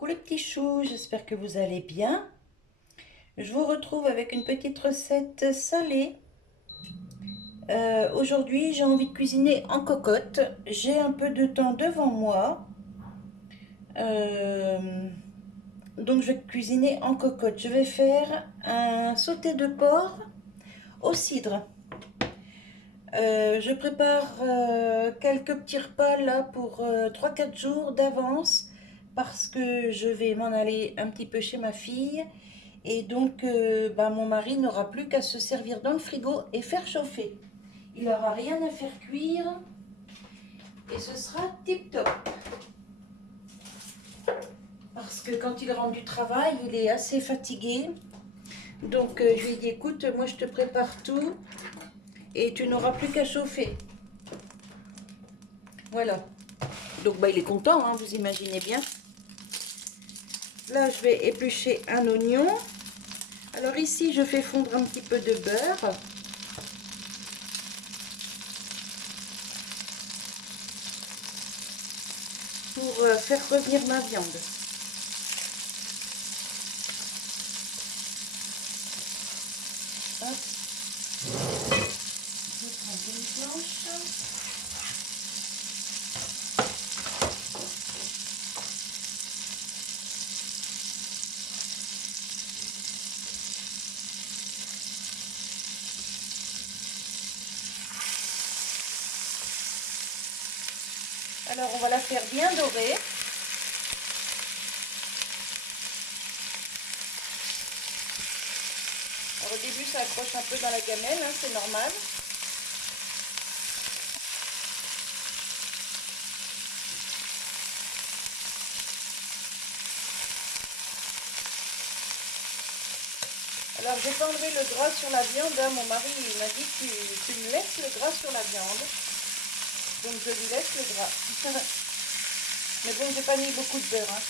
Coucou les petits choux, j'espère que vous allez bien. Je vous retrouve avec une petite recette salée. Aujourd'hui, j'ai envie de cuisiner en cocotte. J'ai un peu de temps devant moi. Euh, donc, je vais cuisiner en cocotte. Je vais faire un sauté de porc au cidre. Je prépare quelques petits repas là pour 3-4 jours d'avance parce que je vais m'en aller un petit peu chez ma fille. Et donc, mon mari n'aura plus qu'à se servir dans le frigo et faire chauffer. Il n'aura rien à faire cuire et ce sera tip top. Parce que quand il rentre du travail, il est assez fatigué. Donc, je lui ai dit, écoute, moi je te prépare tout et tu n'auras plus qu'à chauffer. Voilà. Donc, il est content, hein, vous imaginez bien. Là, je vais éplucher un oignon. Alors ici, je fais fondre un petit peu de beurre. Pour faire revenir ma viande. Hop. Je prends une planche. Alors on va la faire bien dorée. Alors, au début ça accroche un peu dans la gamelle, hein, c'est normal. Alors j'ai pas enlevé le gras sur la viande, hein. Mon mari il m'a dit tu me laisses le gras sur la viande. Donc je lui laisse le gras. Mais bon, j'ai pas mis beaucoup de beurre, hein.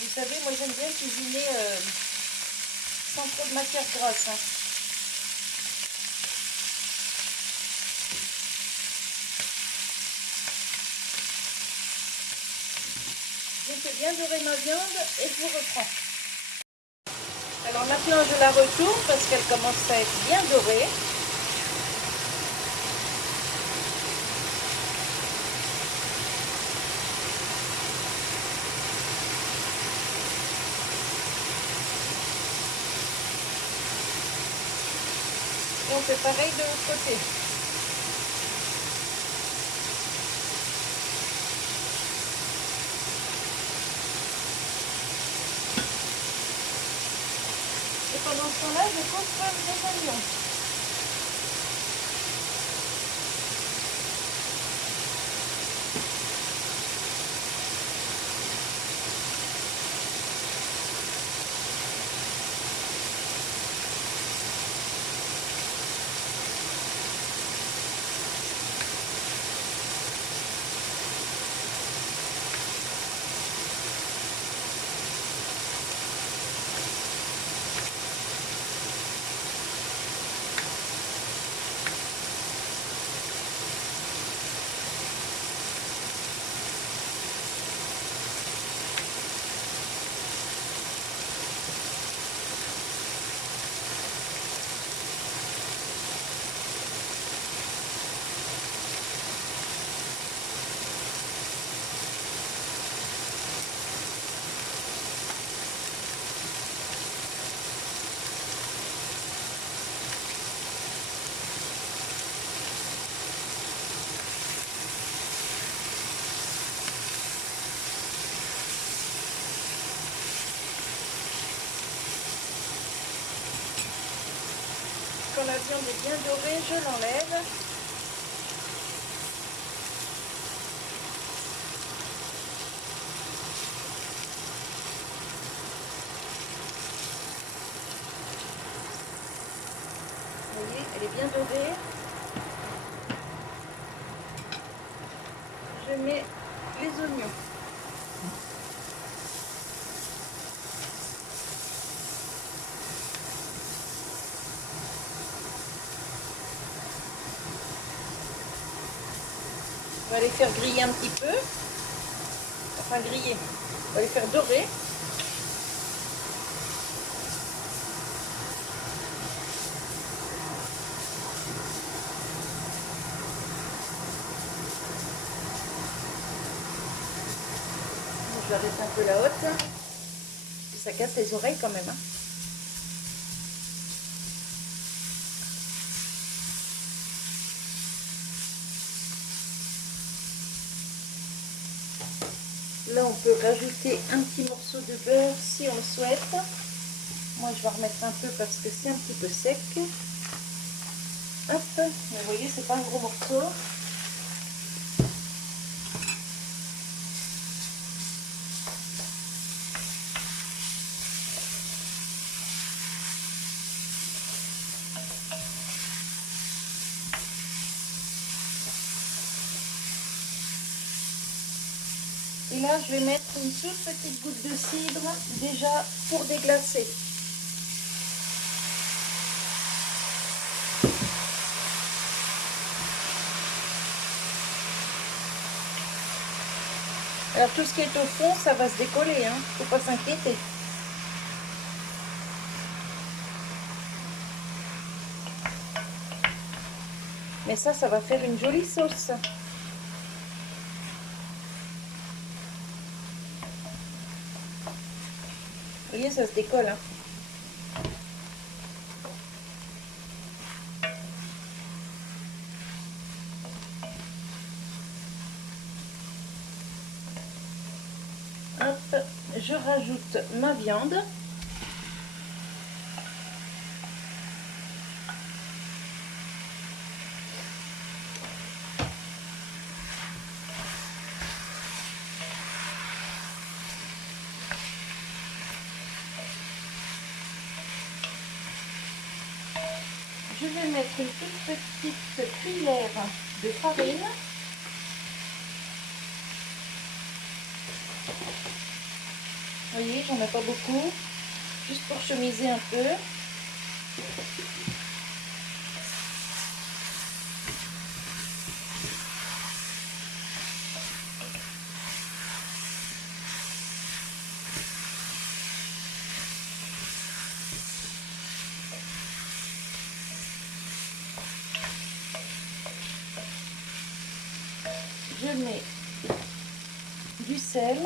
Vous savez, moi j'aime bien cuisiner sans trop de matière grasse, hein. Je fais bien dorer ma viande et je vous reprends. Alors maintenant je la retourne parce qu'elle commence à être bien dorée. Et on fait pareil de l'autre côté. Et pendant ce temps-là, je coupe les oignons. Quand la viande est bien dorée, je l'enlève. Vous voyez, elle est bien dorée. Je mets les oignons. On va les faire griller un petit peu. Enfin griller. On va les faire dorer. je la baisse un peu la haute. Ça casse les oreilles quand même. Hein. Là, on peut rajouter un petit morceau de beurre si on le souhaite. Moi, je vais remettre un peu parce que c'est un petit peu sec. Hop, mais vous voyez, c'est pas un gros morceau. Et là, je vais mettre une toute petite goutte de cidre déjà pour déglacer. Alors tout ce qui est au fond, ça va se décoller, hein. Faut pas s'inquiéter. Mais ça va faire une jolie sauce. Vous voyez, ça se décolle. Hein. Hop, je rajoute ma viande. Je vais mettre une toute petite cuillère de farine. Vous voyez, j'en ai pas beaucoup, juste pour chemiser un peu. Je mets du sel.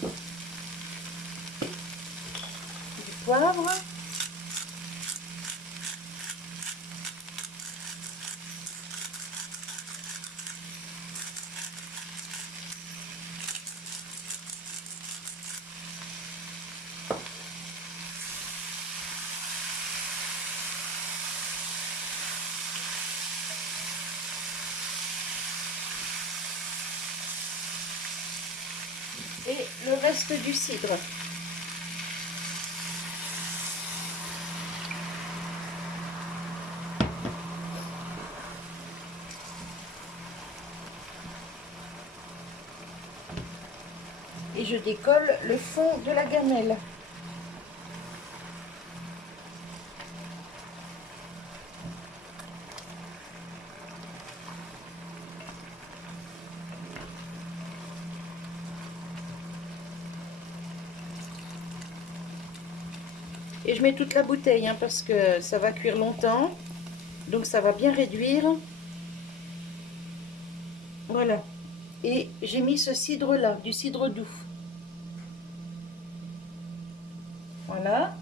Du poivre. Et le reste du cidre. Et je décolle le fond de la gamelle. Et je mets toute la bouteille hein, parce que ça va cuire longtemps. Donc ça va bien réduire. Voilà. Et j'ai mis ce cidre là, du cidre doux. Voilà.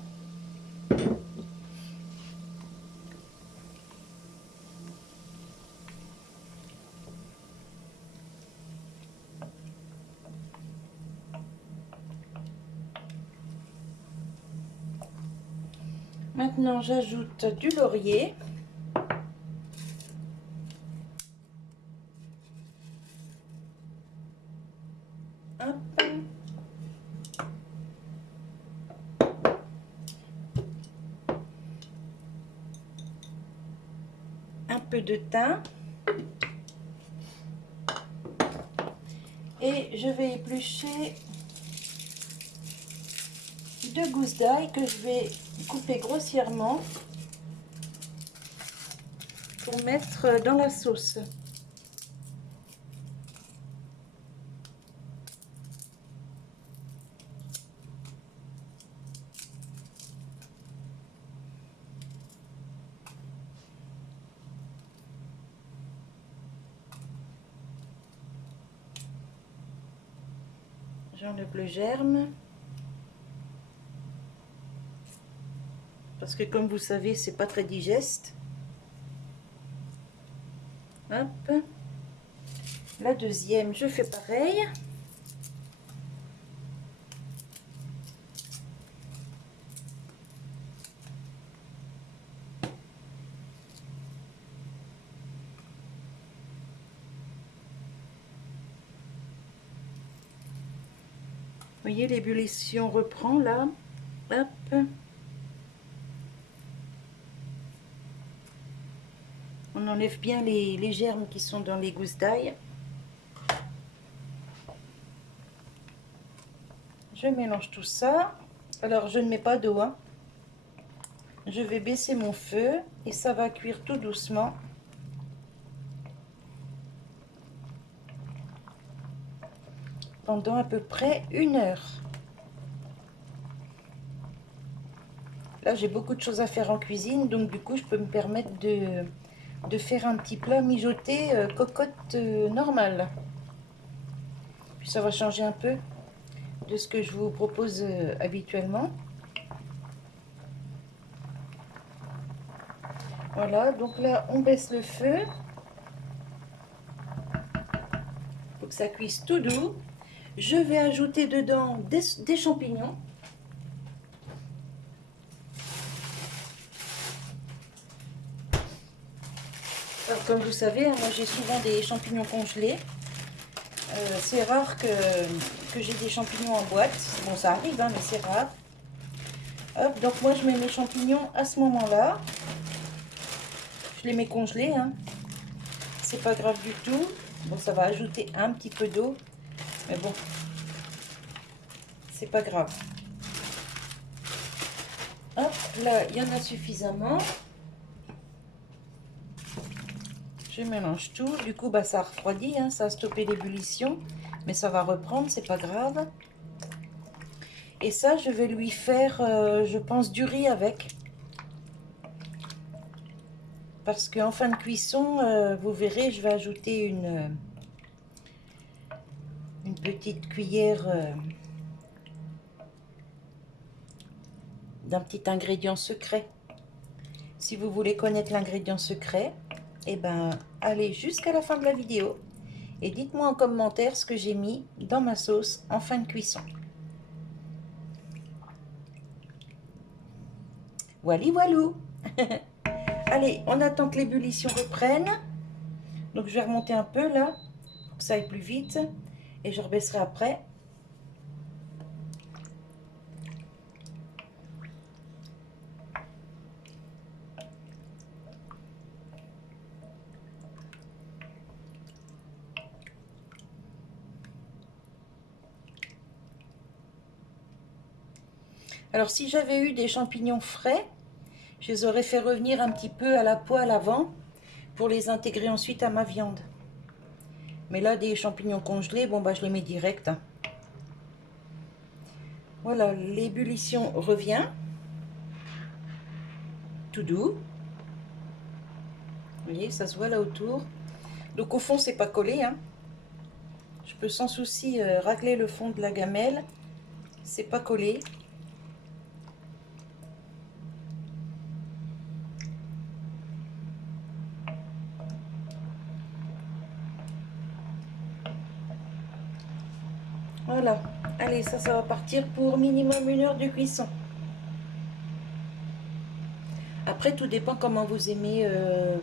Maintenant j'ajoute du laurier. Hop. Un peu de thym. Et je vais éplucher 2 gousses d'ail que je vais couper grossièrement pour mettre dans la sauce. J'enlève le germe. Parce que comme vous savez, c'est pas très digeste. Hop. La deuxième, je fais pareil. Vous voyez, l'ébullition reprend là. Hop. On enlève bien les germes qui sont dans les gousses d'ail. Je mélange tout ça. Alors, je ne mets pas d'eau, hein. Je vais baisser mon feu et ça va cuire tout doucement. Pendant à peu près 1 heure. Là, j'ai beaucoup de choses à faire en cuisine, donc du coup, je peux me permettre de faire un petit plat mijoté cocotte normale. Puis ça va changer un peu de ce que je vous propose habituellement. Voilà, donc là, on baisse le feu. Faut que ça cuise tout doux. Je vais ajouter dedans des champignons. Alors, comme vous savez, moi j'ai souvent des champignons congelés. C'est rare que j'ai des champignons en boîte. Bon, ça arrive, hein, mais c'est rare. Hop, donc moi je mets mes champignons à ce moment-là. Je les mets congelés, hein. C'est pas grave du tout. Bon, ça va ajouter un petit peu d'eau, mais bon, c'est pas grave. Hop, là, il y en a suffisamment. Je mélange tout. Du coup, bah, ça refroidit, hein, ça a stoppé l'ébullition, mais ça va reprendre, c'est pas grave. Et ça, je vais lui faire, je pense, du riz avec. Parce qu'en fin de cuisson, vous verrez, je vais ajouter une petite cuillère d'un petit ingrédient secret. Si vous voulez connaître l'ingrédient secret, eh ben, allez jusqu'à la fin de la vidéo et dites-moi en commentaire ce que j'ai mis dans ma sauce en fin de cuisson. Voili voilou. Allez, on attend que l'ébullition reprenne. Donc je vais remonter un peu là, pour que ça aille plus vite. Et je rebaisserai après. Alors si j'avais eu des champignons frais, je les aurais fait revenir un petit peu à la poêle avant pour les intégrer ensuite à ma viande. Mais là, des champignons congelés, bon bah je les mets direct, hein. Voilà, l'ébullition revient. Tout doux. Vous voyez, ça se voit là autour. Donc au fond, c'est pas collé, hein. Je peux sans souci racler le fond de la gamelle. C'est pas collé. Voilà. Allez, ça va partir pour minimum 1 heure de cuisson. Après, tout dépend comment vous aimez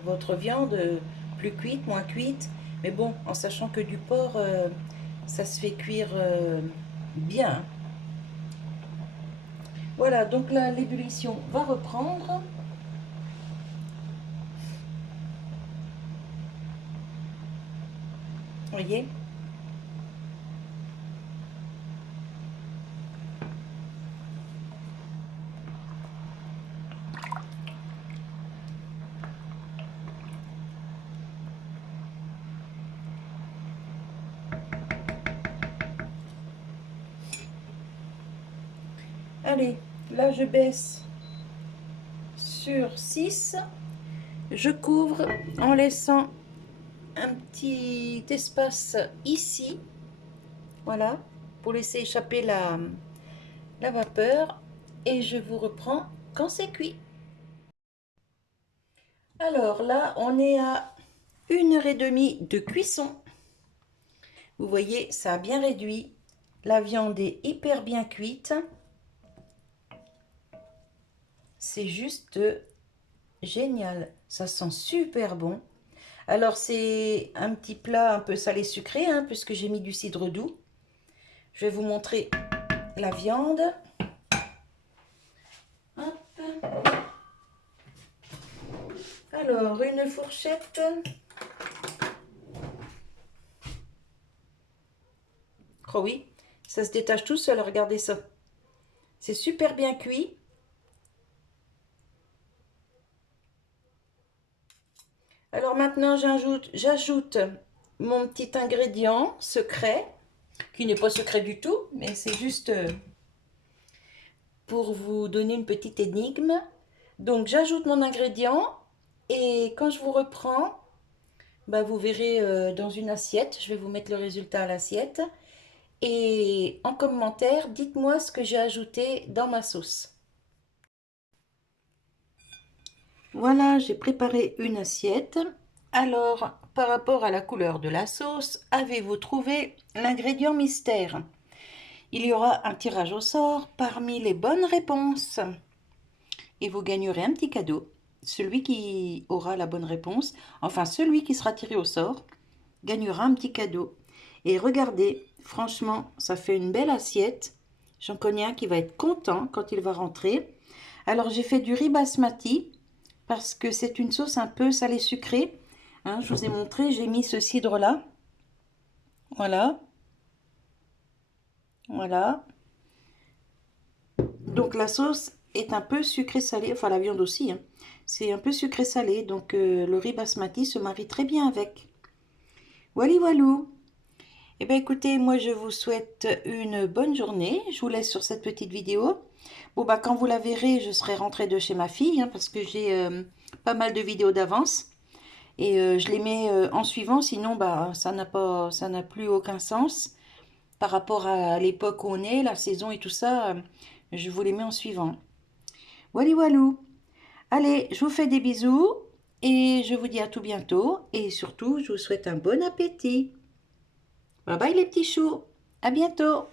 votre viande, plus cuite, moins cuite. Mais bon, en sachant que du porc, ça se fait cuire bien. Voilà, donc là, l'ébullition va reprendre. Vous voyez ? Allez, là je baisse sur 6. Je couvre en laissant un petit espace ici. Voilà. pour laisser échapper la vapeur et je vous reprends quand c'est cuit. Alors là, on est à 1 h 30 de cuisson. Vous voyez, ça a bien réduit. La viande est hyper bien cuite. C'est juste génial. Ça sent super bon. Alors c'est un petit plat un peu salé sucré, hein, puisque j'ai mis du cidre doux. Je vais vous montrer la viande. Hop. Alors, une fourchette. Oh oui, ça se détache tout seul, regardez ça. C'est super bien cuit. Alors maintenant, j'ajoute mon petit ingrédient secret, qui n'est pas secret du tout, mais c'est juste pour vous donner une petite énigme. Donc j'ajoute mon ingrédient et quand je vous reprends, bah, vous verrez dans une assiette. Je vais vous mettre le résultat à l'assiette. Et en commentaire, dites-moi ce que j'ai ajouté dans ma sauce. Voilà, j'ai préparé une assiette. Alors, par rapport à la couleur de la sauce, avez-vous trouvé l'ingrédient mystère? Il y aura un tirage au sort parmi les bonnes réponses. Et vous gagnerez un petit cadeau. Celui qui aura la bonne réponse, enfin celui qui sera tiré au sort, gagnera un petit cadeau. Et regardez, franchement, ça fait une belle assiette. J'en connais un qui va être content quand il va rentrer. Alors j'ai fait du riz basmati parce que c'est une sauce un peu salée sucrée. Hein, je vous ai montré, j'ai mis ce cidre là. Voilà. Voilà. Donc la sauce est un peu sucrée-salée, enfin la viande aussi. Hein. C'est un peu sucré-salé, donc le riz basmati se marie très bien avec. Wally walou. Eh bien écoutez, moi je vous souhaite une bonne journée. Je vous laisse sur cette petite vidéo. Bon bah quand vous la verrez, je serai rentrée de chez ma fille, hein, parce que j'ai pas mal de vidéos d'avance. Et je les mets en suivant, sinon bah ça n'a plus aucun sens. Par rapport à l'époque où on est, la saison et tout ça, je vous les mets en suivant. Wally walou. Allez, je vous fais des bisous et je vous dis à tout bientôt. Et surtout, je vous souhaite un bon appétit. Bye bye les petits choux. À bientôt.